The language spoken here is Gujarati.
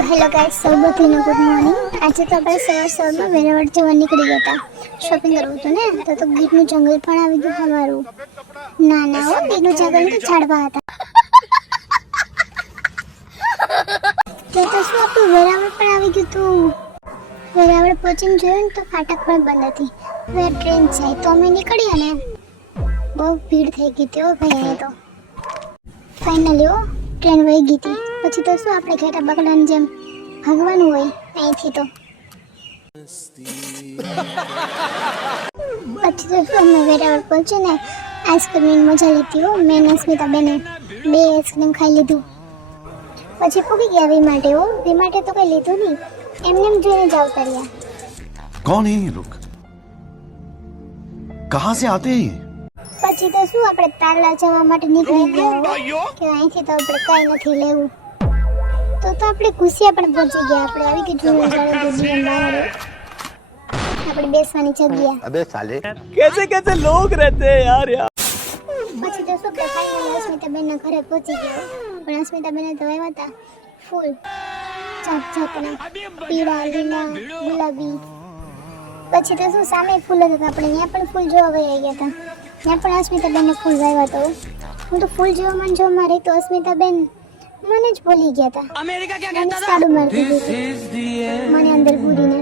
तो हेलो गाइस, सबको गुड मॉर्निंग। आज तो આપણે સવારમાં વેરાવળ જવા નીકળી ગયા હતા શોપિંગ કરવું હતું ને, તો ગીરનું જંગલ પણ આવી ગયું હવારું। ના ના હો, ગીરનું જંગલ તો ઝાડવા હતા। તો શું આપણું વેરાવળ પણ આવી ગયું હતું। વેરાવળ પહોંચીને જોયું ને તો ફાટક પણ બંધ હતી। હવે ટ્રેન જાય તો અમે નીકળ્યા ને, બહુ ભીડ થઈ ગઈ હતી। ઓ ભાઈ, તો ફાઇનલી ટ્રેન વહી ગઈ હતી। પછી તો શું આપણે ઘેટા બકડાની જેમ ભાગવાનું હોય અહીંથી તો। પછી તો શું અમે વેરાવળ પહોંચીને આઈસ્ક્રીમની મજા લીધી હો। મેં ને સ્મિતા બેને 2 આઈસ્ક્રીમ ખાઈ લીધું। પછી પૂગી ગયા વી માટે વી માટે તો કઈ લીધું નહીં, એમને એમ જોઈને જ આવતા રહ્યા। कौन है ये लोग? कहाँ से आते हैं ये? પછી તો શું આપણે તારલા જવા માટે નીકળી ગયા કે અહીંથી તો આપણે કાંઈ નથી લેવું। તો આપણે કુશિયા પણ પહોંચી ગયા। આપણે આવી કે જૂનું જાણે દુનિયા બહાર આપણે બેસવાની જગ્યા। अबे साले कैसे कैसे लोग रहते हैं यार પછી તો શું ફાઇનલી અસ્મિતાબેનના ઘરે પહોંચી ગયા। પણ અસ્મિતાબેને તો આવ્યા હતા ફૂલ જાત જાતના, પીળા, લીલા, ગુલાબી। પછી તો શું સામે ફૂલ હતા, આપણે ત્યાં પણ ફૂલ જોવા વહી ગયા હતા। ત્યાં પણ અસ્મિતાબેનને ફૂલ વાવ્યા હતા। હું તો ફૂલ જોવામાં રહી તો અસ્મિતાબેન મને જ ભૂલી ગયા હતા। અમેરિકા ક્યાં કહેતા હતા, સાડું મારતી હતી મને અંદર પૂરીને।